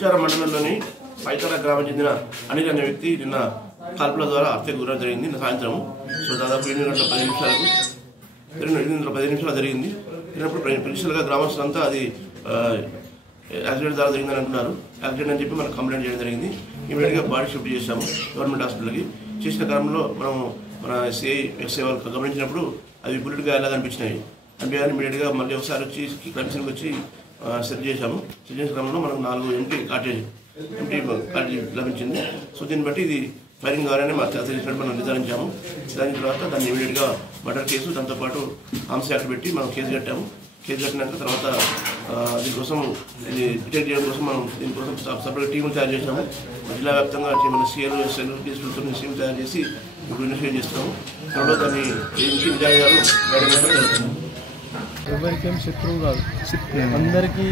కుల్చార మండలంలోని పైతల గ్రామం చెందిన అనిల్ అనే వ్యక్తి నిన్న కాల్పుల ద్వారా హత్యకు గురవడం జరిగింది. నిన్న సాయంత్రం దాదాపు 8:10 జరిగింది. జరిగినప్పుడు ప్రిన్సిపల్గా గ్రామస్తులంతా అది యాక్సిడెంట్ ద్వారా జరిగిందని అంటున్నారు. యాక్సిడెంట్ అని చెప్పి మనకు కంప్లైంట్ చేయడం జరిగింది. ఇమీడియట్గా బాడీ షిఫ్ట్ చేశాము గవర్నమెంట్ హాస్పిటల్కి. చేసిన క్రమంలో మన సిఐ ఎక్స్ఐ వాళ్ళు గమనించినప్పుడు అవి బుల్లెట్ గాయాలాగా అనిపించినాయి. ఇమీడియట్గా మళ్ళీ ఒకసారి వచ్చి క్రైమ్ వచ్చి సెర్చ్ చేశాము. సెర్చ్ చేసిన క్రమంలో మనకు 4 ఎంటీ కార్టేజ్ లభించింది. సో దీన్ని బట్టి ఇది ఫైరింగ్ ద్వారానే తెలిసినట్టు మనం నిర్ధారించాము. దాని తర్వాత దాన్ని ఇమీడియట్గా మర్డర్ కేసు, దాంతోపాటు ఆర్మ్స్ యాక్ట్ పెట్టి మనం కేసు కట్టాము. కేసు కట్టినాక తర్వాత దీనికోసం ఇది డిటెక్ట్ చేయడం కోసం మనం దీనికోసం సపరేట్ టీములు తయారు చేసాము. జిల్లా వ్యాప్తంగా మన సీఎల్ తీసుకుంటున్న టీం తయారు చేసి ఇప్పుడు ఇన్వెస్టిగేట్ చేస్తున్నాము. త్వరలో దాన్ని నిజాయిదాలు బయట ఎవరికేం శత్రువు కాదు, అందరికీ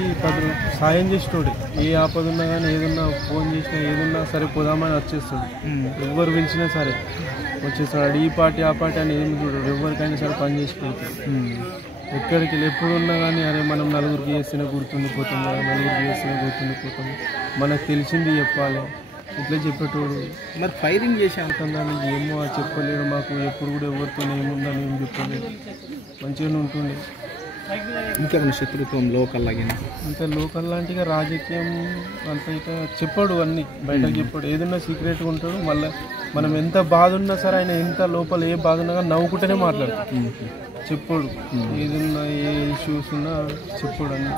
సాయం చేసేటోడే. ఏ ఆపద ఉన్నా కానీ ఏదన్నా ఫోన్ చేసినా ఏదన్నా సరే పోదామని వచ్చేస్తాడు. ఎవరు పిలిచినా సరే వచ్చేస్తాడు. ఈ పార్టీ ఆ పార్టీ అని ఏమి చూడడు. ఎవరికైనా సరే పని చేసి పెడతాడు. ఎక్కడికి ఎప్పుడు ఉన్నా కానీ అరే మనం నలుగురికి చేస్తేనే గుర్తుండిపోతాం కదా, నలుగురికి చేస్తేనే గుర్తుండిపోతాం, మనకు తెలిసింది చెప్పాలి ఇట్లా చెప్పేటోడు. మరి ఫైరింగ్ చేసే అంటుందని ఏమో చెప్పలేడు. మాకు ఎప్పుడు కూడా ఎవరితో ఏముందని ఏం చెప్పలేదు. మంచిగానే ఉంటుండే. ఇంకేమైనా శత్రుత్వం లోకల్ లాగిన ఇంకా లోకల్ లాంటిగా రాజకీయం అంత ఇక చెప్పాడు, అన్నీ బయటకు చెప్పాడు. ఏదన్నా సీక్రెట్గా ఉంటాడు. మళ్ళీ మనం ఎంత బాధ ఉన్నా సరే ఆయన ఎంత లోపల ఏ బాధ ఉన్నా కానీ నవ్వుకుంటేనే మాట్లాడతాడు. చెప్పాడు ఏదన్నా ఏ ఇష్యూస్ ఉన్నా చెప్పాడు అన్నీ.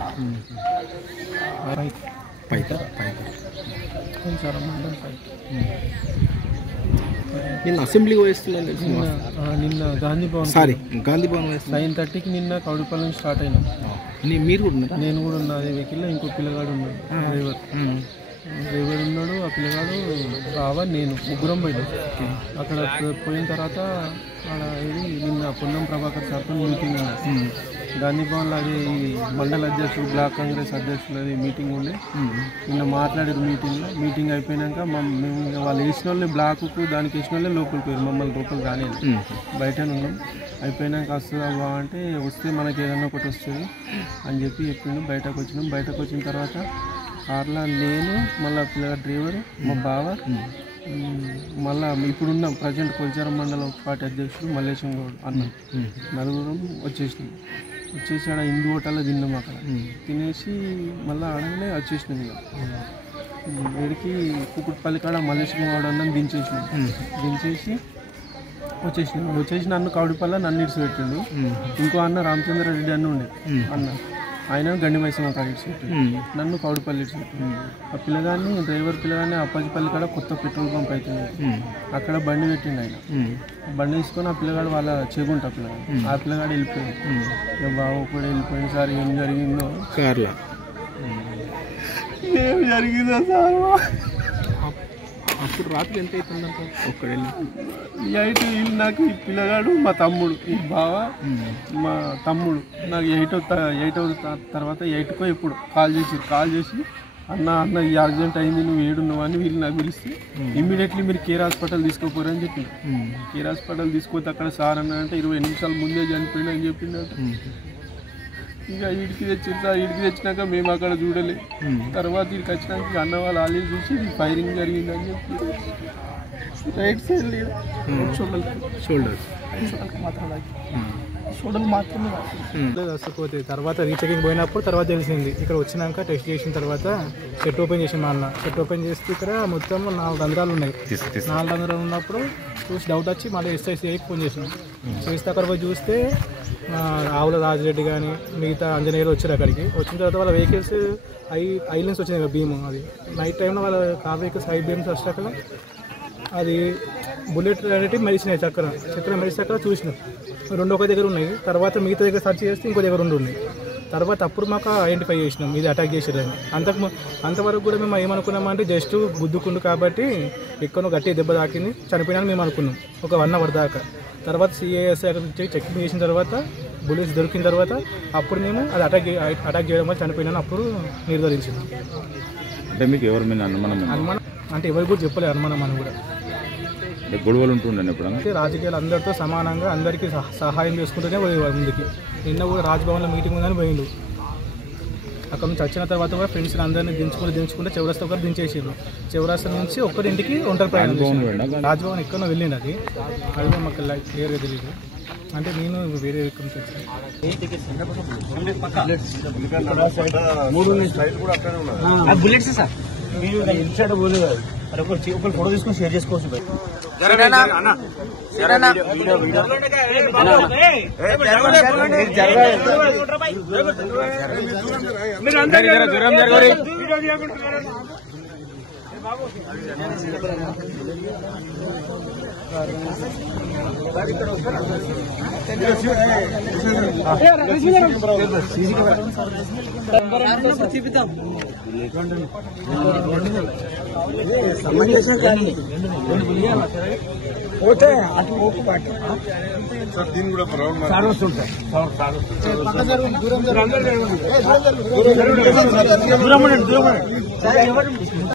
నిన్న అసెంబ్లీకి వేస్తున్నాను. నిన్న గాంధీ భవన్ 9:30కి నిన్న కౌడిపల్లి నుంచి స్టార్ట్ అయినా. మీరు కూడా నేను కూడా ఉన్నా అదే వెహికల్లో. ఇంకో పిల్లగాడు ఉన్నాడు, డ్రైవర్ ఉన్నాడు. ఆ పిల్లగాడు బావా నేను ముగ్గురం పోయినాం. అక్కడ పోయిన తర్వాత ఇది నిన్న పొన్నం ప్రభాకర్ సార్తో మీటింగ్ ఉన్నది గాంధీ భవన్లో. అది ఈ మండల అధ్యక్షుడు, బ్లాక్ కాంగ్రెస్ అధ్యక్షులది మీటింగ్ ఉండే. నిన్న మాట్లాడారు మీటింగ్లో. మీటింగ్ అయిపోయినాక మేము వాళ్ళు వేసిన వాళ్ళే బ్లాక్కు దానికి వేసిన వాళ్ళే లోపలికి పోయారు. మమ్మల్ని లోపలికి రాలేదు, బయటనే ఉన్నాం. అయిపోయినాక వస్తుందా అంటే వస్తే మనకి ఏదన్నా ఒకటి వస్తుంది అని చెప్పి చెప్పిండు. బయటకు వచ్చినాం. బయటకు వచ్చిన తర్వాత కార్లో నేను, మళ్ళీ పిల్లగా డ్రైవర్, మా బావ, మళ్ళీ ఇప్పుడున్న ప్రజెంట్ కుల్చార మండలం పార్టీ అధ్యక్షుడు మల్లేశం గౌడ్ అన్న, నలుగురం వచ్చేసినాం. వచ్చేసి ఆడ హిందూ హోటల్లో తిన్నాం. అక్కడ తినేసి మళ్ళీ ఆడగానే వచ్చేసినాం. ఇక వేడికి కుకుట్పల్లి కాడ మల్లేశం గౌడ్ అన్న దించేసినాం. దించేసి వచ్చేసిన అన్న కౌడిపల్ల నన్ను ఇడిచి పెట్టిండు. ఇంకో అన్న రామచంద్ర రెడ్డి అన్న ఉండే అన్న, ఆయన గండి మైసమ్మ కాడ ఇడిచి పెట్టిండు. నన్ను కౌడిపల్లి ఇడిచి పెట్టిండు. ఆ పిల్లగాన్ని డ్రైవర్ పిల్లగాన్ని అప్పాజిపల్లి కాడ కొత్త పెట్రోల్ పంప్ అవుతుంది, అక్కడ బండి పెట్టిండు. ఆయన బండి తీసుకొని ఆ పిల్లగాడు వాళ్ళ చెగుంట పిల్లగాడు, ఆ పిల్లగాడు వెళ్ళిపోయింది. ఇక బావ కూడా వెళ్ళిపోయింది. సార్ ఏం జరిగిందో కార్లో ఏం జరిగిందో సార్. అప్పుడు రాత్రి ఎంత అవుతుందంట? ఒక్కడే 8 వీళ్ళు నాకు ఈ పిల్లగాడు మా తమ్ముడు, ఈ బావ మా తమ్ముడు నాకు 8 తర్వాత 8కో ఎప్పుడు కాల్ చేసి అన్న ఈ యాక్సిడెంట్ అయింది, నువ్వు ఏడున్నావు అని వీళ్ళు నాకు పిలిస్తే ఇమ్మీడియట్లీ మీరు కేర్ హాస్పిటల్ తీసుకోపోరని చెప్పి కేర్ హాస్పిటల్ తీసుకొస్తే అక్కడ సార్ అన్న అంటే 20 నిమిషాల ముందే చనిపోయినా అని చెప్పిండట. ఇక వీడికి తెచ్చినాక మేము అక్కడ చూడలే. తర్వాత వీడికి వచ్చినాక అన్న వాళ్ళు ఆల్రెడీ చూసి ఫైరింగ్ జరిగిందని చెప్పి రైట్ సైడ్ లేదు, షోల్డర్ మాత్రమే వస్తపోతే తర్వాత రీచెకింగ్ పోయినప్పుడు తర్వాత తెలిసింది. ఇక్కడ వచ్చినాక టెస్ట్ చేసిన తర్వాత షెట్ ఓపెన్ చేసిన మా అన్న. షెట్ ఓపెన్ చేస్తే ఇక్కడ మొత్తం 4 రంధ్రాలు ఉన్నాయి. 4 రంధ్రాలు ఉన్నప్పుడు చూసి డౌట్ వచ్చి మళ్ళీ ఎస్ఐసిఐకి ఫోన్ చేసినాం. చేస్తే అక్కడ పోయి చూస్తే ఆవుల రాజిరెడ్డి కానీ మిగతా ఆంజనేయులు వచ్చారు. అక్కడికి వచ్చిన తర్వాత వాళ్ళ వెహికల్స్ ఐలెన్స్ వచ్చినాయి కదా భీము. అది నైట్ టైంలో వాళ్ళ కార్ వెహికల్స్ హై బీమ్స్ వచ్చాక అది బుల్లెట్ అనేటివి మెరిసినాయి. చక్కెర మెరిసి అక్కడ చూసినాం. 2 ఒక దగ్గర ఉన్నాయి. తర్వాత మిగతా దగ్గర సర్చ్ చేస్తే ఇంకో దగ్గర 2 ఉన్నాయి. తర్వాత అప్పుడు మాకు ఐడెంటిఫై చేసినాం ఇది అటాక్ చేసేదని. అంతవరకు కూడా మేము ఏమనుకున్నామంటే జస్ట్ గుద్దుకుండు కాబట్టి ఎక్కడో గట్టి దెబ్బ తాకింది చనిపోయినా మేము అనుకున్నాం ఒక 1 అవర్ దాకా. తర్వాత సిఐఎస్ చెకింగ్ చేసిన తర్వాత బుల్లెట్స్ దొరికిన తర్వాత అప్పుడు మేము అది అటాక్ చేయడం వల్ల చనిపోయినా అప్పుడు నిర్ధారించింది. అంటే మీకు ఎవరి మీద అనుమానం అంటే ఎవరికి కూడా చెప్పలేదు అనుమానం అని కూడా. గొడవలు ఉంటుండే ఎప్పుడన్నా? అంటే రాజకీయాలు అందరితో సమానంగా అందరికీ సహాయం చేసుకుంటూనే ముందుకి. నిన్న కూడా రాజ్భవన్లో మీటింగ్ ఉందని పోయిండు. అక్కడ నుంచి వచ్చిన తర్వాత కూడా ఫ్రెండ్స్ అందరినీ దించుకుంటే చౌరస్తా ఒకరు దించేసారు. చౌరస్తా నుంచి ఒక్కరింటికి ఒంటరి ప్రయాణం చేశారు. రాజ్భవన్ ఎక్కడో వెళ్ళింది అది కూడా మాకు క్లియర్గా తెలియదు. అంటే నేను వేరే రకం బుల్లెట్స్ సార్ ఇన్సైడ్ పోలేదు. ఒకరు ఫోటో తీసుకొని షేర్ చేసుకోవచ్చు. దీన్ని కూడా